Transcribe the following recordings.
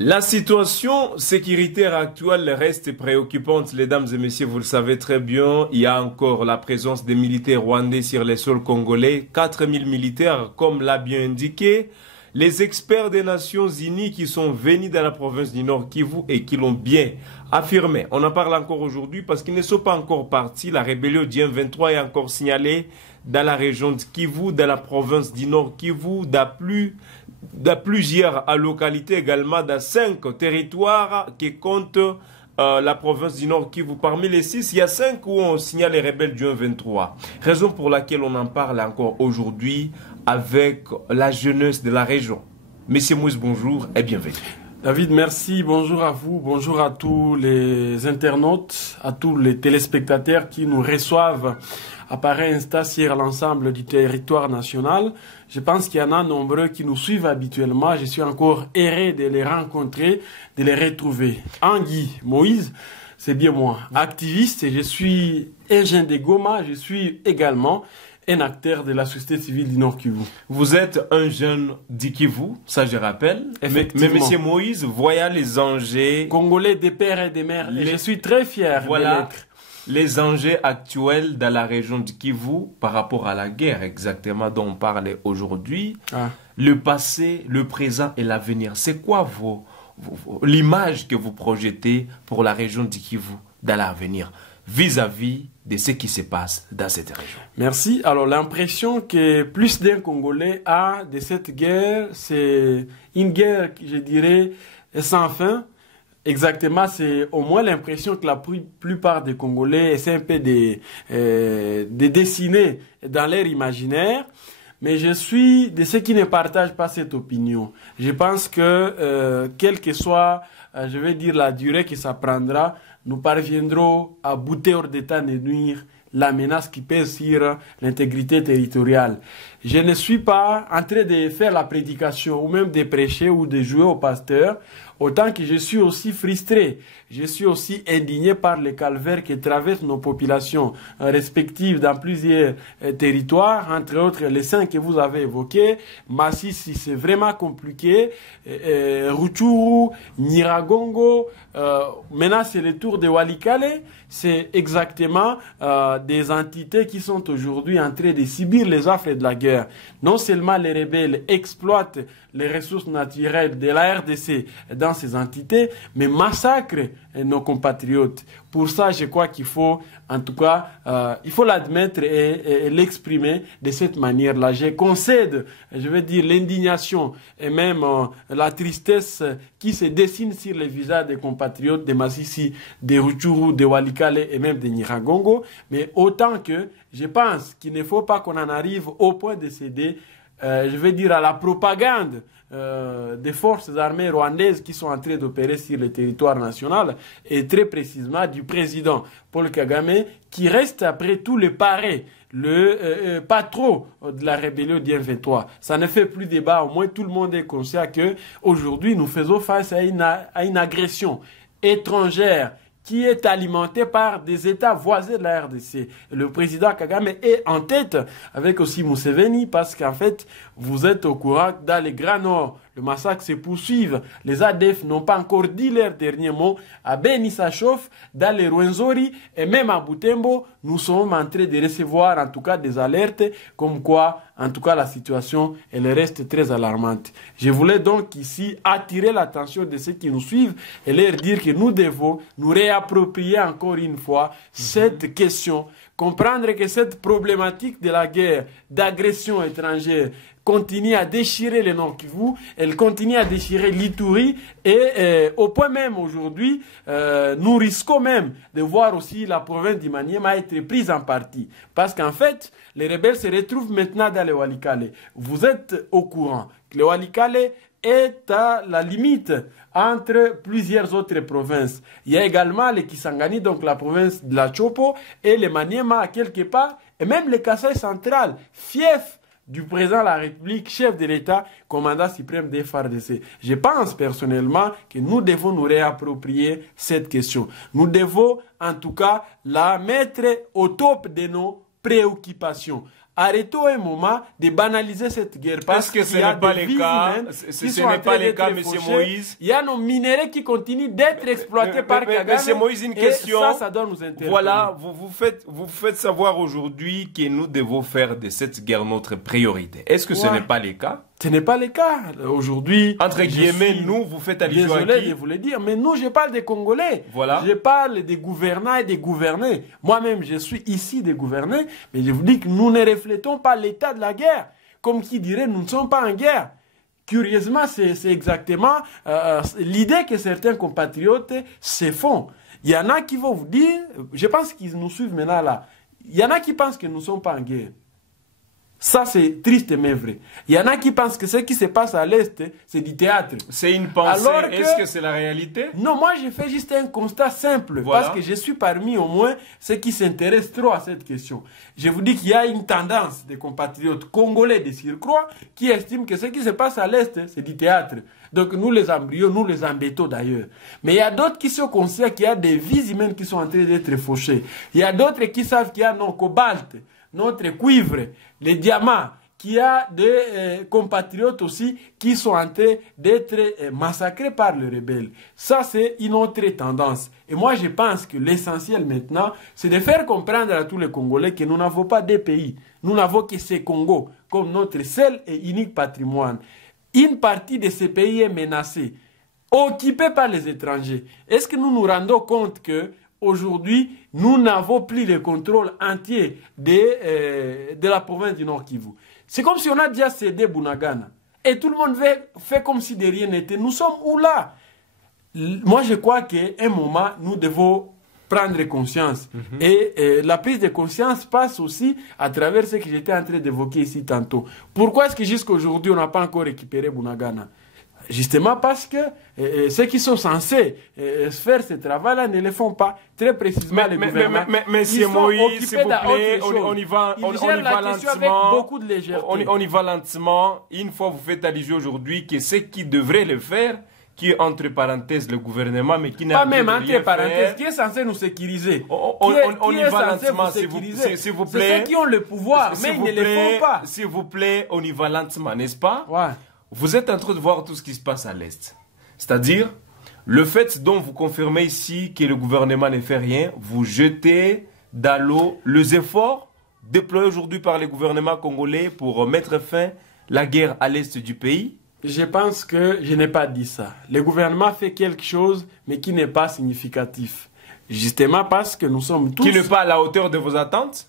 La situation sécuritaire actuelle reste préoccupante, mesdames et messieurs, vous le savez très bien. Il y a encore la présence des militaires rwandais sur les sols congolais, 4000 militaires, comme l'a bien indiqué. Les experts des Nations Unies qui sont venus dans la province du Nord Kivu et qui l'ont bien affirmé. On en parle encore aujourd'hui parce qu'ils ne sont pas encore partis. La rébellion du M23 est encore signalée dans la région de Kivu, dans la province du Nord Kivu, dans plusieurs localités également, dans 5 territoires qui comptent la province du Nord Kivu. Parmi les 6, il y a 5 où on signale les rebelles du M23. Raison pour laquelle on en parle encore aujourd'hui avec la jeunesse de la région. Monsieur Mousse, bonjour et bienvenue. David, merci. Bonjour à vous. Bonjour à tous les internautes, à tous les téléspectateurs qui nous reçoivent à pareil instant sur l'ensemble du territoire national. Je pense qu'il y en a nombreux qui nous suivent habituellement. Je suis encore heureux de les rencontrer, de les retrouver. Anguy Moïse, c'est bien moi, activiste. Je suis un jeune de Goma. Je suis également un acteur de la société civile du Nord Kivu. Vous êtes un jeune du Kivu, ça je rappelle. Mais monsieur Moïse, voyant les enjeux congolais des pères et des mères, et je suis très fier de l'être. Les enjeux actuels dans la région du Kivu par rapport à la guerre exactement dont on parle aujourd'hui, le passé, le présent et l'avenir. C'est quoi l'image que vous projetez pour la région du Kivu dans l'avenir vis-à-vis de ce qui se passe dans cette région? Merci. Alors l'impression que plus d'un Congolais a de cette guerre, c'est une guerre, je dirais, sans fin. Exactement, c'est au moins l'impression que la plupart des Congolais essaient un peu de dessiner dans leur imaginaire. Mais je suis de ceux qui ne partagent pas cette opinion. Je pense que, quelle que soit, je vais dire, la durée que ça prendra, nous parviendrons à bouter hors d'état de nuire la menace qui pèse sur l'intégrité territoriale. Je ne suis pas en train de faire la prédication ou même de prêcher ou de jouer au pasteur, autant que je suis aussi frustré. Je suis aussi indigné par les calvaires qui traversent nos populations respectives dans plusieurs territoires, entre autres les 5 que vous avez évoqués. Masisi, c'est vraiment compliqué. Rutshuru, Nyiragongo, maintenant c'est le tour de Walikale. C'est exactement des entités qui sont aujourd'hui en train de subir les affres de la guerre. Non seulement les rebelles exploitent les ressources naturelles de la RDC dans ces entités, mais massacrent nos compatriotes. Pour ça, je crois qu'il faut, en tout cas, il faut l'admettre et l'exprimer de cette manière-là. Je concède, je veux dire, l'indignation et même la tristesse qui se dessine sur les visages des compatriotes de Masisi, de Rutshuru, de Walikale et même de Nyiragongo. Mais autant que je pense qu'il ne faut pas qu'on en arrive au point de céder, je veux dire, à la propagande des forces armées rwandaises qui sont en train d'opérer sur le territoire national et très précisément du président Paul Kagame qui reste après tout le parrain, le patron de la rébellion du M23. Ça ne fait plus débat, au moins tout le monde est conscient que aujourd'hui nous faisons face à une agression étrangère qui est alimenté par des États voisins de la RDC. Le président Kagame est en tête avec aussi Museveni parce qu'en fait, vous êtes au courant que dans les Grands Nord, le massacre se poursuit. Les ADF n'ont pas encore dit leur dernier mot. À Beni ça chauffe, dans les Rwenzori et même à Butembo, nous sommes en train de recevoir en tout cas des alertes comme quoi, en tout cas, la situation, elle reste très alarmante. Je voulais donc ici attirer l'attention de ceux qui nous suivent et leur dire que nous devons nous réapproprier encore une fois cette question, comprendre que cette problématique de la guerre, d'agression étrangère, continue à déchirer le Nord Kivu, elle continue à déchirer l'Ituri et au point même aujourd'hui, nous risquons même de voir aussi la province du Maniema être prise en partie. Parce qu'en fait, les rebelles se retrouvent maintenant dans le Walikale. Vous êtes au courant que le Walikale est à la limite entre plusieurs autres provinces. Il y a également le Kisangani, donc la province de la Chopo, et le Maniema à quelque part, et même le Kasaï central, fief du président de la République, chef de l'État, commandant suprême des FARDC. Je pense personnellement que nous devons nous réapproprier cette question. Nous devons en tout cas la mettre au top de nos préoccupations. arrêtons un moment de banaliser cette guerre. Parce que ce n'est pas le cas, ce n'est pas le cas, M. Moïse. Il y a nos minéraux qui continuent d'être exploités par Kagame. M. Moïse, une question. Et ça doit nous intéresser. Voilà, vous faites savoir aujourd'hui que nous devons faire de cette guerre notre priorité. Est-ce que ce n'est pas le cas? Ce n'est pas le cas. Aujourd'hui, entre guillemets, nous, vous faites allusion à qui? Désolé de vous le dire, mais nous, je parle des Congolais. Voilà. Je parle des gouvernants et des gouvernés. Moi-même, je suis ici des gouvernés, mais je vous dis que nous ne reflétons pas l'état de la guerre. Comme qui dirait, nous ne sommes pas en guerre. Curieusement, c'est exactement l'idée que certains compatriotes se font. Il y en a qui vont vous dire, je pense qu'ils nous suivent maintenant là, il y en a qui pensent que nous ne sommes pas en guerre. Ça, c'est triste mais vrai. Il y en a qui pensent que ce qui se passe à l'Est, c'est du théâtre. C'est une pensée. Est-ce que c'est la réalité? Non, moi, je fais juste un constat simple. Voilà. Parce que je suis parmi, au moins, ceux qui s'intéressent trop à cette question. Je vous dis qu'il y a une tendance des compatriotes congolais de surcroît qui estiment que ce qui se passe à l'Est, c'est du théâtre. Donc, nous les embryons, nous les embêtons d'ailleurs. Mais il y a d'autres qui sont conscients qu'il y a des vies humaines qui sont en train d'être fauchées. Il y a d'autres qui savent qu'il y a nos cobalt, notre cuivre, les diamants, qu'il y a des compatriotes aussi qui sont en train d'être massacrés par les rebelles. Ça, c'est une autre tendance. Et moi, je pense que l'essentiel maintenant, c'est de faire comprendre à tous les Congolais que nous n'avons pas deux pays. Nous n'avons que ces Congos comme notre seul et unique patrimoine. Une partie de ces pays est menacée, occupée par les étrangers. Est-ce que nous nous rendons compte que aujourd'hui, nous n'avons plus le contrôle entier de la province du Nord Kivu? C'est comme si on a déjà cédé Bunagana. Et tout le monde fait comme si de rien n'était. Nous sommes où là? Moi, je crois qu'à un moment, nous devons prendre conscience. Et la prise de conscience passe aussi à travers ce que j'étais en train d'évoquer ici tantôt. Pourquoi est-ce que jusqu'à aujourd'hui, on n'a pas encore récupéré Bunagana? Justement parce que ceux qui sont censés faire ce travail-là ne le font pas. Très précisément, les gouvernements. Monsieur Moïse, s'il vous plaît, on y va lentement. Beaucoup de légèreté. On y va lentement. Une fois, vous faites allusion aujourd'hui que ceux qui devraient le faire, qui est entre parenthèses le gouvernement, mais qui n'a pas même entre parenthèses, qui est censé nous sécuriser. On y va lentement, s'il vous plaît. C'est ceux qui ont le pouvoir, mais ils ne le font pas. S'il vous plaît, on y va lentement, n'est-ce pas? Ouais. Vous êtes en train de voir tout ce qui se passe à l'Est. C'est-à-dire, le fait dont vous confirmez ici que le gouvernement ne fait rien, vous jetez dans l'eau les efforts déployés aujourd'hui par le gouvernement congolais pour mettre fin à la guerre à l'Est du pays. Je pense que je n'ai pas dit ça. Le gouvernement fait quelque chose, mais qui n'est pas significatif. Justement parce que nous sommes tous... Qui n'est pas à la hauteur de vos attentes?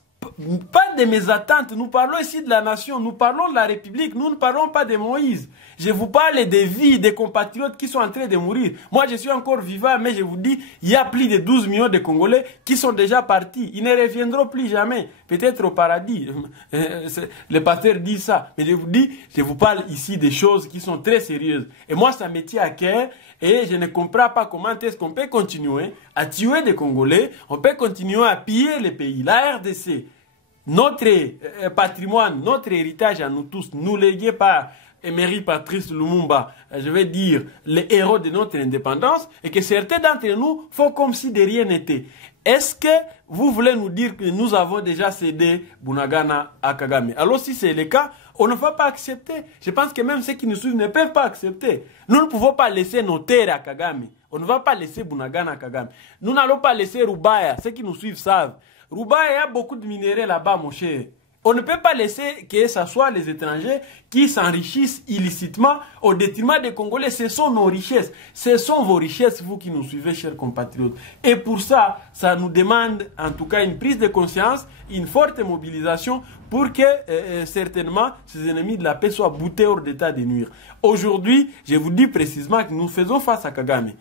Pas de mes attentes, nous parlons ici de la nation, nous parlons de la République, nous ne parlons pas de Moïse. Je vous parle des vies, des compatriotes qui sont en train de mourir. Moi, je suis encore vivant, mais je vous dis, il y a plus de 12 millions de Congolais qui sont déjà partis. Ils ne reviendront plus jamais, peut-être au paradis. Le pasteur dit ça, mais je vous dis, je vous parle ici des choses qui sont très sérieuses. Et moi, ça me tient à cœur. Et je ne comprends pas comment est-ce qu'on peut continuer à tuer des Congolais, on peut continuer à piller les pays. La RDC, notre patrimoine, notre héritage à nous tous, nous légué par Emery Patrice Lumumba, je vais dire les héros de notre indépendance, et que certains d'entre nous font comme si de rien n'était. Est-ce que vous voulez nous dire que nous avons déjà cédé Bunagana à Kagame? Alors si c'est le cas, on ne va pas accepter. Je pense que même ceux qui nous suivent ne peuvent pas accepter. Nous ne pouvons pas laisser nos terres à Kagame. On ne va pas laisser Bunagana à Kagame. Nous n'allons pas laisser Rubaya. Ceux qui nous suivent savent. Rubaya, il y a beaucoup de minéraux là-bas, mon cher. On ne peut pas laisser que ce soit les étrangers qui s'enrichissent illicitement au détriment des Congolais. Ce sont nos richesses. Ce sont vos richesses, vous qui nous suivez, chers compatriotes. Et pour ça, ça nous demande en tout cas une prise de conscience, une forte mobilisation pour que certainement ces ennemis de la paix soient boutés hors d'état de nuire. Aujourd'hui, je vous dis précisément que nous faisons face à Kagame.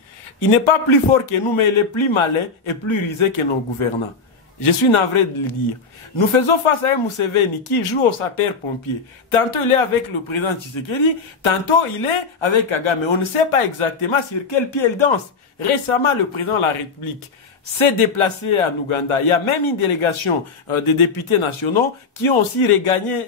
Il n'est pas plus fort que nous, mais il est plus malin et plus rusé que nos gouvernants. Je suis navré de le dire. Nous faisons face à un Museveni qui joue au sapeur-pompier. Tantôt il est avec le président Tshisekedi, tantôt il est avec Kagame. On ne sait pas exactement sur quel pied il danse. Récemment, le président de la République, s'est déplacé en Ouganda. Il y a même une délégation des députés nationaux qui ont aussi regagné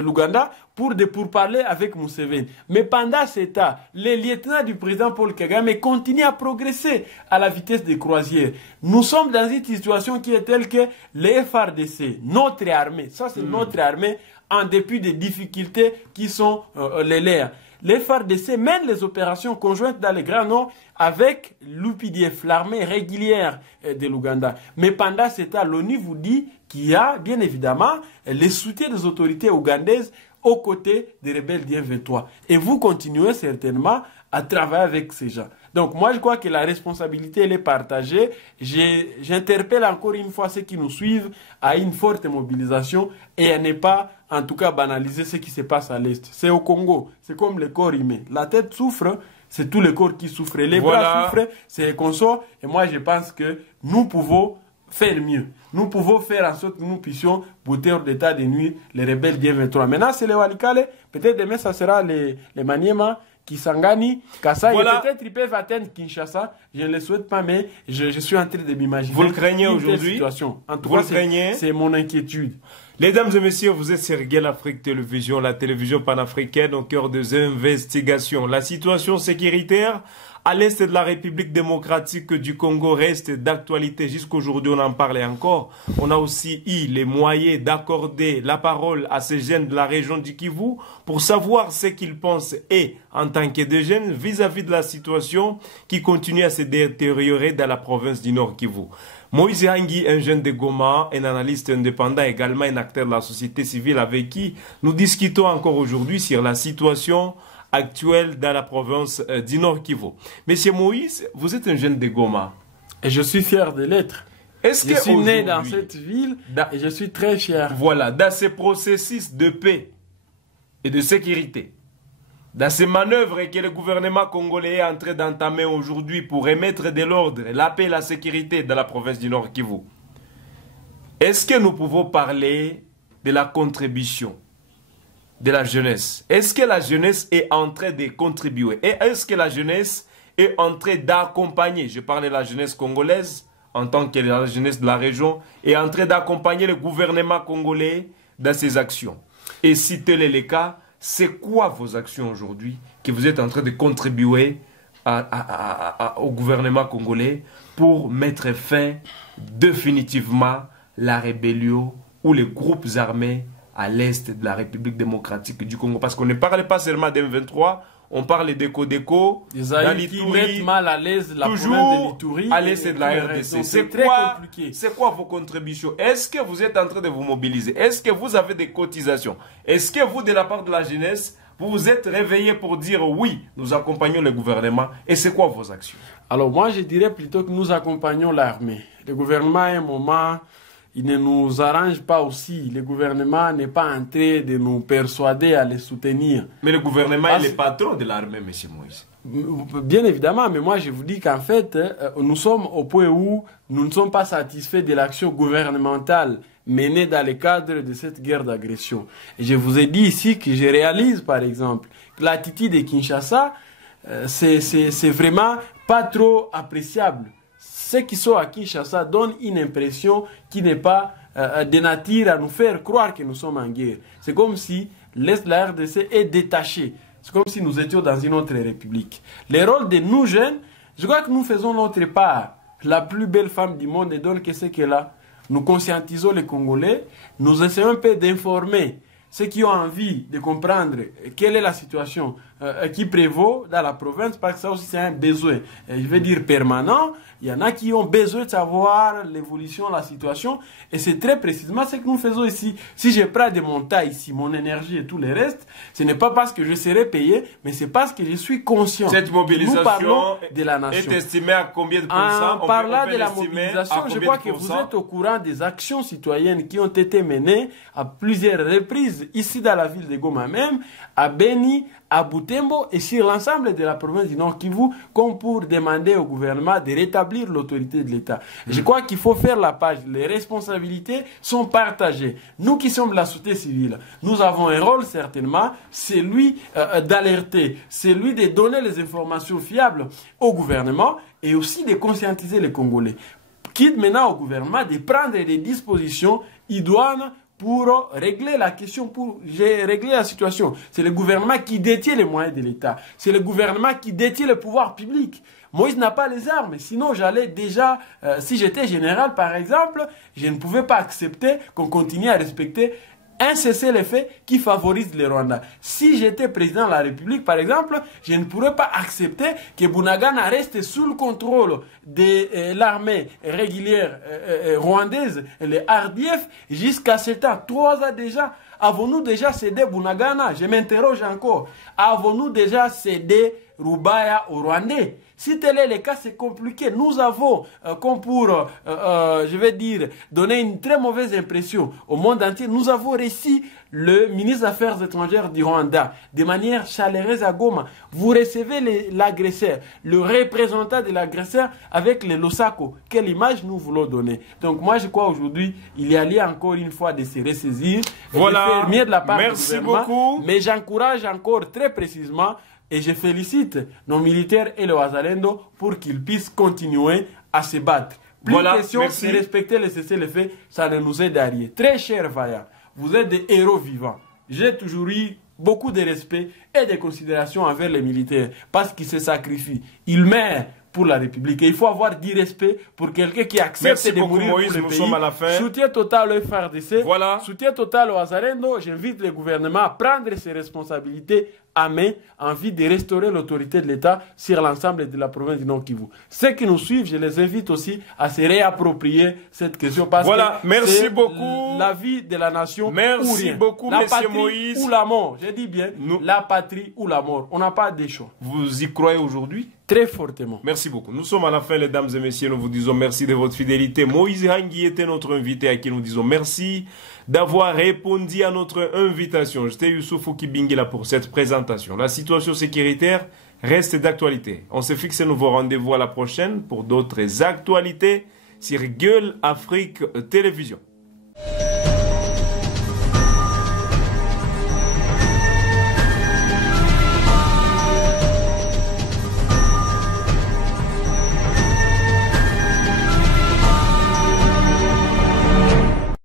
l'Ouganda pour parler avec Museveni. Mais pendant ce temps, les lieutenants du président Paul Kagame continuent à progresser à la vitesse des croisières. Nous sommes dans une situation qui est telle que les FARDC, notre armée, ça c'est notre armée, en dépit des difficultés qui sont les leurs. Les FARDC mènent les opérations conjointes dans les Grands Nord avec l'UPDF, l'armée régulière de l'Ouganda. Mais pendant ce temps, l'ONU vous dit qu'il y a bien évidemment le soutien des autorités ougandaises aux côtés des rebelles du M23. Et vous continuez certainement à travailler avec ces gens. Donc moi je crois que la responsabilité elle est partagée. J'interpelle encore une fois ceux qui nous suivent à une forte mobilisation et à ne pas en tout cas banaliser ce qui se passe à l'Est. C'est au Congo, c'est comme le corps humain. La tête souffre, c'est tout le corps qui souffre. Les bras souffrent, c'est les consorts. Et moi je pense que nous pouvons faire mieux. Nous pouvons faire en sorte que nous puissions bouter hors d'état de nuire les rebelles du M23. Maintenant c'est les Walikale, peut-être demain ça sera les Maniema, Kisangani, Kassai, voilà. Peut-être ils peuvent atteindre Kinshasa. Je ne le souhaite pas, mais je suis en train de m'imaginer. Vous le craignez aujourd'hui? En tout cas, c'est mon inquiétude. Mesdames et messieurs, vous êtes sur Gueule Afrique Télévision, la télévision panafricaine au cœur des investigations. La situation sécuritaire à l'est de la République démocratique du Congo reste d'actualité. Jusqu'aujourd'hui, on en parle encore. On a aussi eu les moyens d'accorder la parole à ces jeunes de la région du Kivu pour savoir ce qu'ils pensent et en tant que des jeunes vis-à-vis de la situation qui continue à se détériorer dans la province du Nord Kivu. Moïse Hangi, un jeune de Goma, un analyste indépendant, également un acteur de la société civile avec qui nous discutons encore aujourd'hui sur la situation actuelle dans la province du Nord Kivu. Monsieur Moïse, vous êtes un jeune de Goma. Et je suis fier de l'être. Je suis né dans cette ville et je suis très fier. Voilà, dans ce processus de paix et de sécurité, dans ces manœuvres que le gouvernement congolais est en train d'entamer aujourd'hui pour remettre de l'ordre, la paix et la sécurité dans la province du Nord Kivu, est-ce que nous pouvons parler de la contribution de la jeunesse? Est-ce que la jeunesse est en train de contribuer? Et est-ce que la jeunesse est en train d'accompagner, je parle de la jeunesse congolaise en tant que la jeunesse de la région, est en train d'accompagner le gouvernement congolais dans ses actions? Et si tel est le cas, c'est quoi vos actions aujourd'hui que vous êtes en train de contribuer au gouvernement congolais pour mettre fin définitivement la rébellion ou les groupes armés à l'est de la République démocratique du Congo? Parce qu'on ne parle pas seulement d'M23, on parle d'Eko, qui mettent mal à l'aise la province de l'Ituri, à l'est de la RDC. C'est très compliqué. C'est quoi vos contributions? Est-ce que vous êtes en train de vous mobiliser? Est-ce que vous avez des cotisations? Est-ce que vous, de la part de la jeunesse, vous vous êtes réveillés pour dire oui, nous accompagnons le gouvernement? Et c'est quoi vos actions? Alors moi, je dirais plutôt que nous accompagnons l'armée. Le gouvernement, à un moment, il ne nous arrange pas aussi. Le gouvernement n'est pas en train de nous persuader à les soutenir. Mais le gouvernement est le patron de l'armée, M. Moïse. Bien évidemment, mais moi je vous dis qu'en fait, nous sommes au point où nous ne sommes pas satisfaits de l'action gouvernementale menée dans le cadre de cette guerre d'agression. Et je vous ai dit ici que je réalise, par exemple, que l'attitude de Kinshasa, c'est vraiment pas trop appréciable. Ceux qui sont à Kinshasa donnent une impression qui n'est pas de nature à nous faire croire que nous sommes en guerre. C'est comme si l'Est de la RDC est détaché. C'est comme si nous étions dans une autre république. Le rôle de nous jeunes, je crois que nous faisons notre part. La plus belle femme du monde est donc que c'est que là, nous conscientisons les Congolais, nous essayons un peu d'informer ceux qui ont envie de comprendre quelle est la situation qui prévaut dans la province, parce que ça aussi c'est un besoin, je vais dire permanent. Il y en a qui ont besoin de savoir l'évolution de la situation, et c'est très précisément ce que nous faisons ici. Si je prends de mon temps ici, mon énergie et tout le reste, ce n'est pas parce que je serai payé, mais c'est parce que je suis conscient. Cette mobilisation nous parlons de la nation. Est estimée à combien de pourcents? En parlant de la mobilisation, je crois que vous êtes au courant des actions citoyennes qui ont été menées à plusieurs reprises, ici dans la ville de Goma même, à Beni, à Butembo et sur l'ensemble de la province du Nord Kivu, comme pour demander au gouvernement de rétablir l'autorité de l'État. Je crois qu'il faut faire la page. Les responsabilités sont partagées. Nous qui sommes de la société civile, nous avons un rôle certainement, c'est lui d'alerter, c'est lui de donner les informations fiables au gouvernement et aussi de conscientiser les Congolais. Quitte maintenant au gouvernement de prendre des dispositions idoines pour régler la question, pour régler la situation. C'est le gouvernement qui détient les moyens de l'État. C'est le gouvernement qui détient le pouvoir public. Moïse n'a pas les armes. Sinon, j'allais déjà, si j'étais général par exemple, je ne pouvais pas accepter qu'on continue à respecter un cessez-le-feu qui favorise les Rwandais. Si j'étais président de la République, par exemple, je ne pourrais pas accepter que Bunagana reste sous le contrôle de l'armée régulière rwandaise, les RDF, jusqu'à ce temps. 3 ans déjà. Avons-nous déjà cédé Bunagana? Je m'interroge encore. Avons-nous déjà cédé Rubaya aux Rwandais? Si tel est le cas, c'est compliqué. Nous avons, comme pour, je vais dire, donner une très mauvaise impression au monde entier, nous avons réussi le ministre des Affaires étrangères du Rwanda de manière chaleureuse à Goma. Vous recevez l'agresseur, le représentant de l'agresseur avec les Losako. Quelle image nous voulons donner? Donc moi, je crois aujourd'hui, il y a lieu encore une fois de se ressaisir. Voilà. De faire mieux de la part Merci du gouvernement. beaucoup. Mais j'encourage encore très précisément et je félicite nos militaires et les Wazalendo pour qu'ils puissent continuer à se battre. Plus question de respecter le cessez-le-feu, ça ne nous aide à rien. Très cher Vaya, vous êtes des héros vivants. J'ai toujours eu beaucoup de respect et de considération envers les militaires parce qu'ils se sacrifient. Ils meurent pour la République. Et il faut avoir du respect pour quelqu'un qui accepte de mourir Moïse, pour le nous pays. sommes à la fin. Soutien total au FRDC. Voilà. Soutien total au Azarendo. J'invite le gouvernement à prendre ses responsabilités à main en vue de restaurer l'autorité de l'État sur l'ensemble de la province du Nord Kivu. Ceux qui nous suivent, je les invite aussi à se réapproprier cette question parce voilà. que merci beaucoup. La vie de la nation merci ou rien. beaucoup, la Monsieur patrie Moïse. ou la mort. Je dis bien, la patrie ou la mort. On n'a pas de choix. Vous y croyez aujourd'hui? Très fortement. Merci beaucoup. Nous sommes à la fin, mesdames et messieurs. Nous vous disons merci de votre fidélité. Moïse Hangui était notre invité à qui nous disons merci d'avoir répondu à notre invitation. J'étais Youssouf Kibingila pour cette présentation. La situation sécuritaire reste d'actualité. On se fixe un nouveau rendez-vous à la prochaine pour d'autres actualités sur Gueule Afrique Télévision.